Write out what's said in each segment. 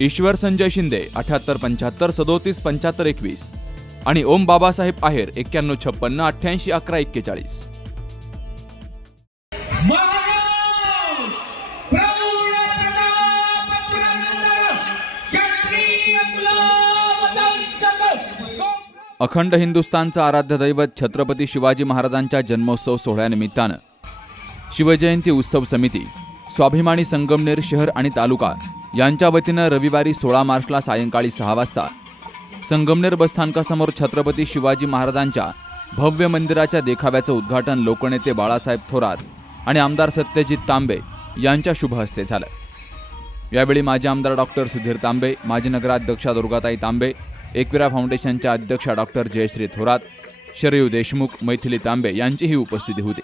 ईश्वर संजय शिंदे अठ्याहत्तर पंच्याहत्तर सदोतीस पंच्याहत्तर एकवीस. आणि ओम बाबासाहेब आहेर एक्क्याण्णव छप्पन्न अठ्ठ्याऐंशी अकरा एक्केचाळीस. अखंड हिंदुस्थानचं आराध्य दैवत छत्रपती शिवाजी महाराजांच्या जन्मोत्सव सोहळ्यानिमित्तानं शिवजयंती उत्सव समिती स्वाभिमानी संगमनेर शहर आणि तालुका यांच्या वतीनं रविवारी सोळा मार्चला सायंकाळी सहा वाजता संगमनेर बसस्थानकासमोर छत्रपती शिवाजी महाराजांच्या भव्य मंदिराच्या देखाव्याचं उद्घाटन लोकनेते बाळासाहेब थोरात आणि आमदार सत्यजित तांबे यांच्या शुभ हस्ते झालं. यावेळी माजी आमदार डॉक्टर सुधीर तांबे माजी नगराध्यक्षा दुर्गाताई तांबे एकविरा फाउंडेशनच्या अध्यक्षा डॉक्टर जयश्री थोरात शरयू देशमुख मैथिली तांबे यांचीही उपस्थिती होती.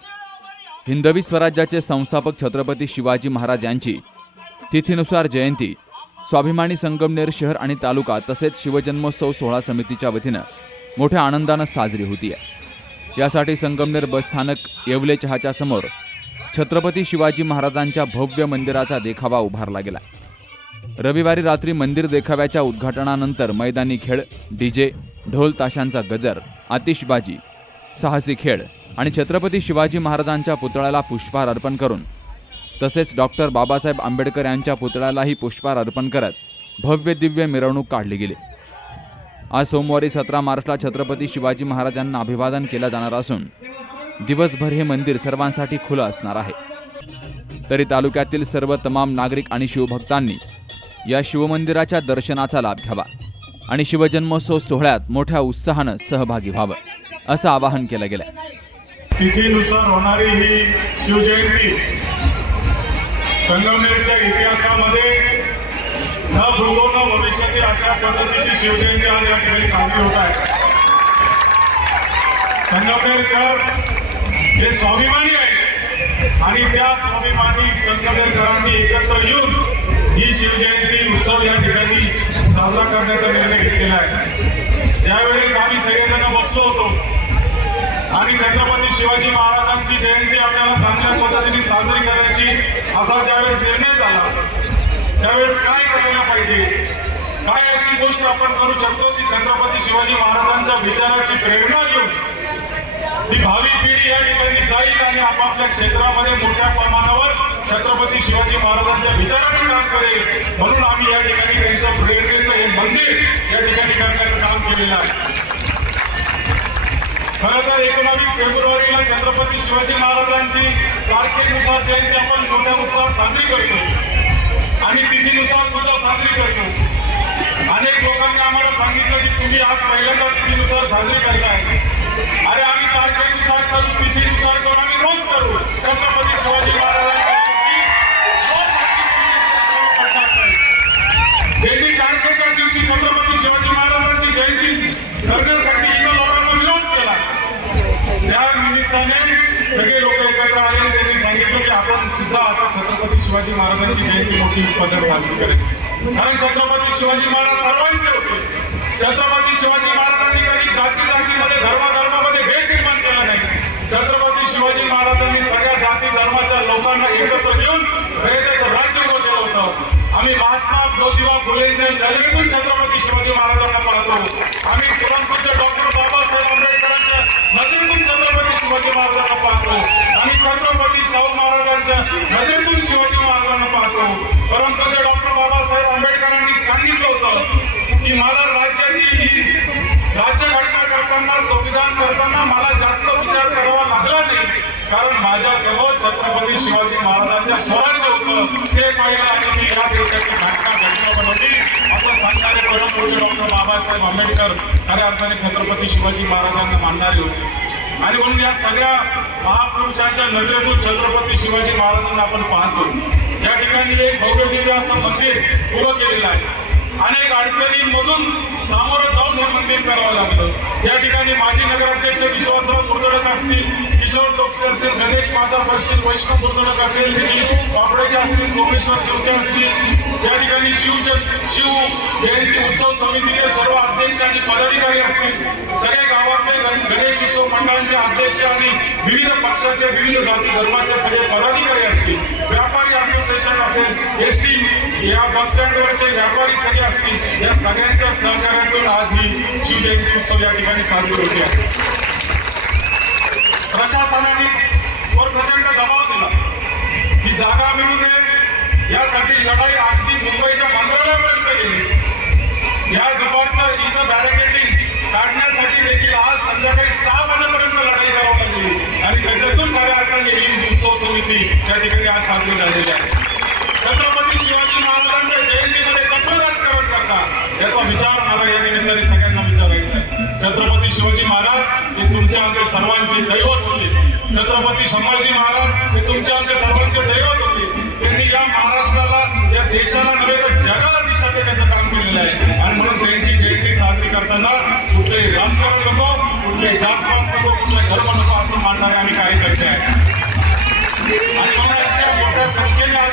हिंदवी स्वराज्याचे संस्थापक छत्रपती शिवाजी महाराज यांची तिथीनुसार जयंती. स्वाभिमानी संगमनेर शहर आणि तालुका तसेच शिवजन्मोत्सव सोहळा समितीच्या वतीनं मोठ्या आनंदानं साजरी होतीये. यासाठी संगमनेर बसस्थानक येवले चहाच्या समोर छत्रपती शिवाजी महाराजांच्या भव्य मंदिराचा देखावा उभारला गेला. रविवारी रात्री मंदिर देखाव्याच्या उद्घाटनानंतर मैदानी खेळ डीजे ढोल ताशांचा गजर आतिषबाजी साहसी खेळ आणि छत्रपती शिवाजी महाराजांच्या पुतळ्याला पुष्पहार अर्पण करून तसेच डॉक्टर बाबासाहेब आंबेडकर यांच्या पुतळ्यालाही पुष्पहार अर्पण करत भव्य दिव्य मिरवणूक काढली गेली. आज सोमवारी सतरा मार्चला छत्रपती शिवाजी महाराजांना अभिवादन केलं जाणार असून दिवसभर हे मंदिर सर्वांसाठी खुलं असणार आहे. तरी तालुक्यातील सर्व तमाम नागरिक आणि शिवभक्तांनी या शिवमंदिराच्या दर्शनाचा लाभ घ्यावा आणि शिवजन्मोत्सव सोहळ्यात मोठ्या उत्साहानं सहभागी व्हावं असं आवाहन केलं गेलं तिथीनुसार होणारी ही शिवजयंती संगमनेरच्या इतिहासामध्ये न भूगोल न भविष्यातील अशा पद्धतीची शिवजयंती आज या ठिकाणी साजरी होत आहे. संगमनेरकर हे स्वाभिमानी आहे आणि त्या स्वाभिमानी संगमनेरकरांनी एकत्र येऊन ही शिवजयंती उत्सव या ठिकाणी साजरा करण्याचा निर्णय घेतलेला आहे. ज्यावेळेस आम्ही सगळेजण आणि छत्रपती शिवाजी महाराजांची जयंती आपल्याला चांगल्या पद्धतीने साजरी करायची असा ज्यावेळेस निर्णय झाला त्यावेळेस काय करायला पाहिजे? काय अशी गोष्ट आपण करू शकतो की छत्रपती शिवाजी महाराजांच्या विचाराची प्रेरणा घेऊन ही भावी पिढी या ठिकाणी जाईल आणि आपापल्या क्षेत्रामध्ये मोठ्या प्रमाणावर छत्रपती शिवाजी महाराजांच्या विचाराने काम करेल? म्हणून आम्ही या ठिकाणी त्यांच्या प्रेरणेचं हे मंदिर या ठिकाणी करण्याचं काम केलेलं आहे. खरं तर एकोणावीस फेब्रुवारीला छत्रपती शिवाजी महाराजांची तारखेनुसार जयंती आपण मोठ्या उत्साहात साजरी करतो. आणि तिथीनुसार सुद्धा साजरी करतो. अनेक लोकांनी आम्हाला सांगितलं की तुम्ही आज पहिल्यांदा तिथीनुसार साजरी करताय. अरे आम्ही तारखेनुसार करू तिथीनुसार मोठी पद्धत साजरी करायची. कारण छत्रपती शिवाजी महाराज सर्वांचे होते. छत्रपती शिवाजी महाराजांनी कधी जाती जातीमध्ये धर्माधर्मामध्ये भेद निर्माण केला नाही. छत्रपती शिवाजी महाराजांनी सगळ्या जाती धर्माच्या लोकांना एकत्र घेऊन रयतेचं राज्य उभं केलं होतं. आम्ही महात्मा ज्योतिबा फुलेंच्या नजरेतून छत्रपती शिवाजी महाराजांना पाहतो आम्ही पुराणपूज्य डॉक्टर बाबासाहेब आंबेडकरांच्या नजरेतून छत्रपती शिवाजी महाराजांना पाहतो आम्ही छत्रपती शाहू महाराजांच्या नजरेतून की मला राज्याची ही राज्यघटना करताना संविधान करताना मला जास्त विचार करावा लागला नाही. कारण माझ्यासमोर छत्रपती शिवाजी महाराजांच्या स्वराज्य होतं. ते पाहिलं आणि मी या देशाची घटना घटना बनवली असं सांगणारे परमपूज्य डॉक्टर बाबासाहेब आंबेडकर खऱ्या अर्थाने छत्रपती शिवाजी महाराजांना मानणारे होते. आणि म्हणून या सगळ्या महापुरुषांच्या नजरेतून छत्रपती शिवाजी महाराजांना आपण पाहतो. या ठिकाणी एक भव्य दिव्य असं मंदिर उभं केलेलं आहे. अनेक अडचणींमधून सामोरं जाऊन हे मंदिर करावं लागलं या ठिकाणी माजी नगराध्यक्ष विश्वासराव कुर्दडक असतील किशोर टोकसे असेल गणेश मादास असतील वैष्णव कुर्दडक असेल निखिल बापडेचे असतील सोमेश्वर देवते असतील या ठिकाणी शिव शिव जयंती उत्सव समितीचे सर्व अध्यक्ष आणि पदाधिकारी असतील. सगळ्या गावातले गणेश उत्सव मंडळांचे अध्यक्ष आणि विविध पक्षाचे विविध जाती धर्माचे सगळे पदाधिकारी असतील. व्यापारी असोसिएशन असेल एस टी या बस स्टँडवरचे व्यापारी सगळे असतील या सगळ्यांच्या सहकार्यातून आज ही शिवजयंती उत्सव या ठिकाणी साजरी होते प्रशासनाने वर प्रचंड दबाव दिला. की जागा मिळू नये यासाठी लढाई अगदी मुंबईच्या मंत्रालयापर्यंत गेली. या ही त्या ठिकाणी आज साजरी झालेली आहे. छत्रपती शिवाजी महाराजांच्या जयंतीमध्ये कसं राजकारण करता याचा विचार मला या निमित्ताने सगळ्यांना विचारायचा आहे. छत्रपती शिवाजी महाराज हे तुमच्या आमच्या सर्वांचे दैवत होते. छत्रपती संभाजी महाराज हे तुमच्या आमच्या सर्वांचे दैवत होते. त्यांनी या महाराष्ट्राला या देशाला नव्हे तर जगाला दिशा देण्याचं काम केलेलं आहे. आणि म्हणून त्यांची जयंती साजरी करताना कुठलेही राजकारण नको कुठलेही जातपात नको कुठले धर्म नको असं मानणारे आम्ही कार्यकर्ते आहे आणि मला इतक्या मोठ्या संख्येने आज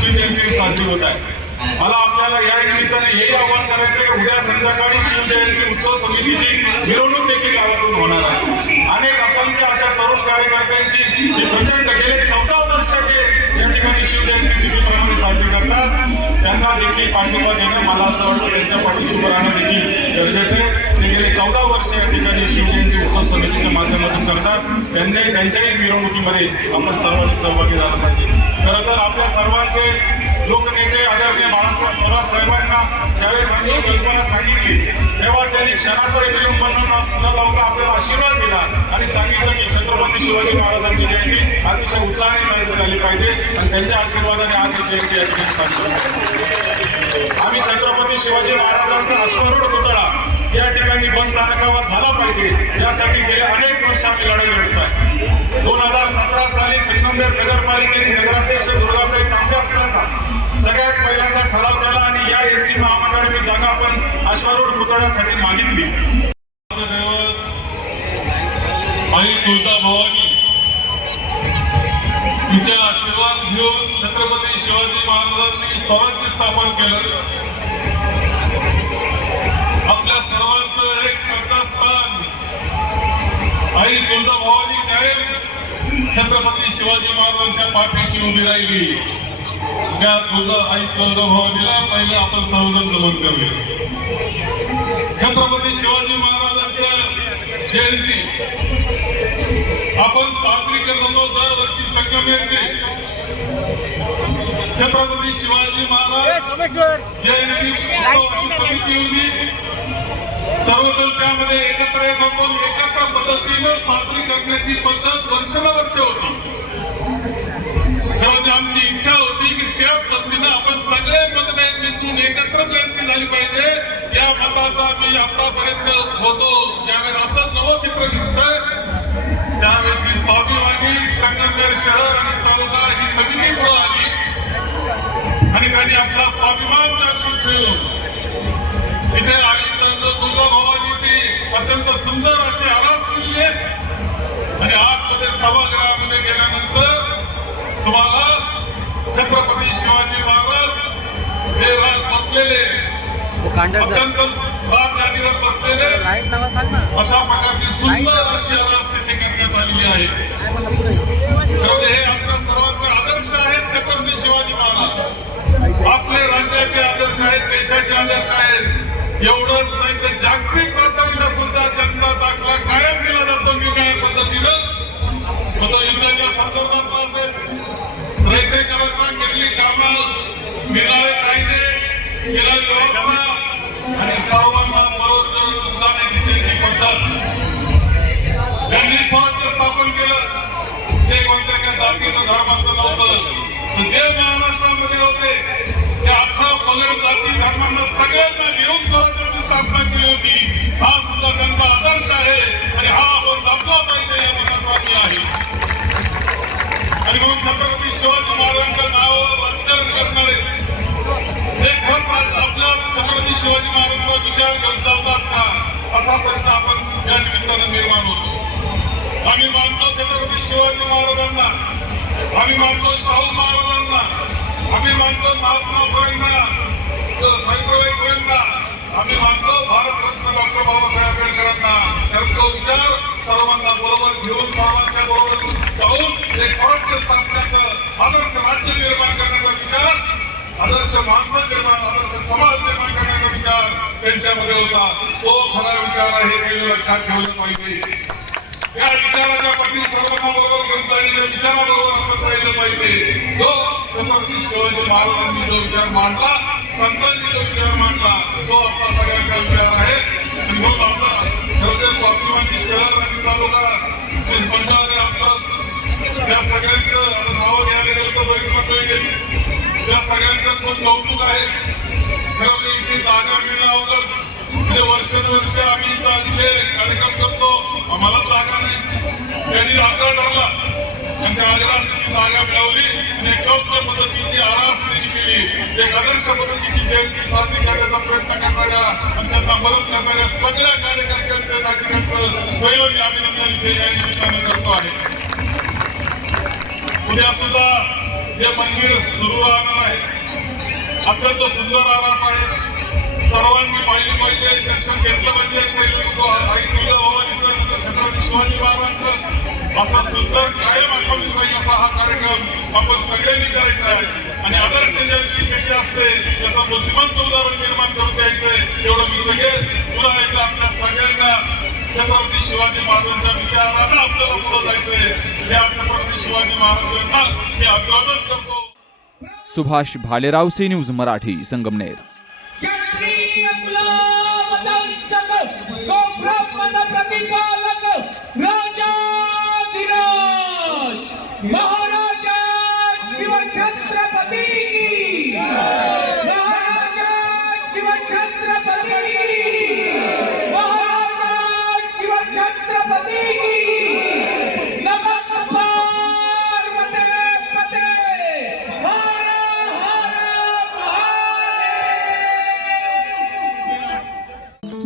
शिवजयंती साजरी होत आहे. मला आपल्याला या निमित्ताने हे आवाहन करायचं की उद्या संध्याकाळी शिवजयंती उत्सव समितीची मिरवणूक देखील गावातून होणार आहे. अनेक असंख्य अशा तरुण कार्यकर्त्यांची प्रचंड गेले चौदा वर्षाचे या ठिकाणी शिवजयंती तिथीप्रमाणे साजरी करतात. त्यांना देखील पाठिंबा देणं मला असं वाटतं त्यांच्या पाठीशी उभं राहणं देखील गरजेचं आहे. ते गेले चौदा वर्ष या ठिकाणी शिवजयंती उत्सव समिती करतात. त्यांच्याही त्यांच्याही मिरवणुकीमध्ये आपण सर्वांनी सहभागी झाला पाहिजे. खरं तर आपल्या सर्वांचे लोकनेते आदरणीय बाळासाहेब थोरात साहेबांना ज्यावेळेस आम्ही कल्पना सांगितली तेव्हा त्यांनी क्षणाचाही विलंब न न लावता आपल्याला आशीर्वाद दिला आणि सांगितलं की छत्रपती शिवाजी महाराजांची जयंती अतिशय उत्साहाने साजरी झाली पाहिजे आणि त्यांच्या आशीर्वादाने आज जयंती या ठिकाणी साजरी आम्ही छत्रपती शिवाजी महाराजांचा अश्वारूढ पुतळा स्थानकावर झाला पाहिजे. यासाठी गेल्या अनेक वर्ष आम्ही लढाई आहे दोन हजार सतरा साली संगमनेर नगरपालिकेने नगराध्यक्ष दुर्गाताई तांबे असताना सगळ्यात पहिल्यांदा ठराव केला आणि या एस टी महामंडळाची जागा आपण अश्वारूढ पुतळ्यासाठी मागितली. आई तुळजा भवानी तिचे आशीर्वाद घेऊन छत्रपती शिवाजी महाराजांनी स्वराज्य स्थापन केलं. आई तुळजा भवानी कायम छत्रपती शिवाजी महाराजांच्या पाठीशी उभी राहिली. त्या तुळजा आई तुळजा भवानीला पहिले आपण सर्वजण नमन करूया छत्रपती शिवाजी महाराजांच्या जयंती. आपण साजरी करत होतो दरवर्षी संगमेरचे छत्रपती शिवाजी महाराज जयंती समिती होती. सर्वजण त्यामध्ये एकत्र येत होतो एकत्र पद्धतीनं साजरी करण्याची पद्धत वर्षानुवर्ष होती. तेव्हा आमची इच्छा होती की त्याच पद्धतीनं आपण सगळे मतभेद मिसळून एकत्र जयंती झाली पाहिजे. या मताचा मी आतापर्यंत होतो. त्यावेळेस असं नवं चित्र दिसतंय. त्यावेळेस ही स्वाभिमानी संगमनेर शहर आणि तालुका ही समिती पुढे आली. आणि त्यांनी आपला स्वाभिमान जागृत ठेवून इथे आई अत्यंत सुंदर अशी आरास केली आहे आणि आतमध्ये सभागृहामध्ये गेल्यानंतर तुम्हाला छत्रपती शिवाजी महाराज हे बसलेले सर. अत्यंत राजगादीवर बसलेले. अशा प्रकारची सुंदर अशी आरास तिथे करण्यात आलेली आहे. म्हणजे हे आमच्या सर्वांचे आदर्श आहेत छत्रपती शिवाजी महाराज. आपले राज्याचे आदर्श आहेत देशाचे आदर्श आहेत. एवढंच नाही तर स्थापन केलं. ते कोणत्या काय जातीचं धर्माचं नव्हतं. जे महाराष्ट्रामध्ये होते. ते अठरा पगड जाती धर्मांना सगळ्यांना आम्ही मानतो शाहू महाराजांना. आम्ही मानतो महात्मा फुलेंना. सावित्रीबाई फुलेंना. आम्ही मानतो भारतरत्न डॉक्टर बाबासाहेब आंबेडकरांना. कारण तो विचार सर्वांना बरोबर घेऊन सर्वांच्या बरोबर जाऊन एक स्वराज्य स्थापण्याचं आदर्श राज्य निर्माण करण्याचा विचार आदर्श माणसं निर्माण आदर्श समाज निर्माण करण्याचा विचार त्यांच्यामध्ये होता. तो खरा विचार आहे हे काही लक्षात ठेवलं पाहिजे. या विचाराच्या पाठी सर्वांना बरोबर घेऊन जाण्याच्या विचाराबरोबर आपण राहिलं पाहिजे. जो छत्रपती शिवाजी महाराजांनी जो विचार मांडला संतांनी जो विचार मांडला तो आपला सगळ्यांचा विचार आहे. आणि म्हणून आपला खरं स्वाभिमानी शहर आणि तालुका मंडळाने आपलं त्या सगळ्यांचं आता नावं घ्यायला गेलं तर बरीच मंडळी आहेत. त्या सगळ्यांचं खूप कौतुक आहे? खरं म्हणजे इथे जागा मिळणं अवघड. म्हणजे वर्षानुवर्ष आम्ही कार्यक्रम करतो. आम्हाला त्यांनी आग्रह धरला आणि त्या आग्रहात त्यांनी जागा मिळवली आणि एक पद्धतीची आरास त्यांनी केली. एक आदर्श पद्धतीची जयंती साजरी करण्याचा प्रयत्न करणाऱ्या आणि त्यांना मदत करणाऱ्या सगळ्या कार्यकर्त्यांचं नागरिकांचं पहिलं मी अभिनंदन इथे या निमित्तानं करतो आहे. उद्या सुद्धा हे मंदिर सुरू राहणार आहे. अत्यंत सुंदर आरास आहे. सर्वांनी पाहिली पाहिजे दर्शन घेतलं पाहिजे. पहिलं तो आई तुझ्या भवानीचं नंतर छत्रपती शिवाजी महाराज असा सुंदर कायम आठवणीत राहील असा हा कार्यक्रम आपण सगळ्यांनी करायचा आहे. आणि आदर्श जयंती कशी असते त्याचं बुद्धिमंत उदाहरण निर्माण करून द्यायचंय एवढं मी सगळे पुन्हा एकदा आपल्या सगळ्यांना छत्रपती शिवाजी महाराजांच्या विचारानं आपल्याला पुढे जायचंय. या छत्रपती शिवाजी महाराजांना मी अभिवादन करतो. Subhash Bhalerao C news Marathi Sangamner.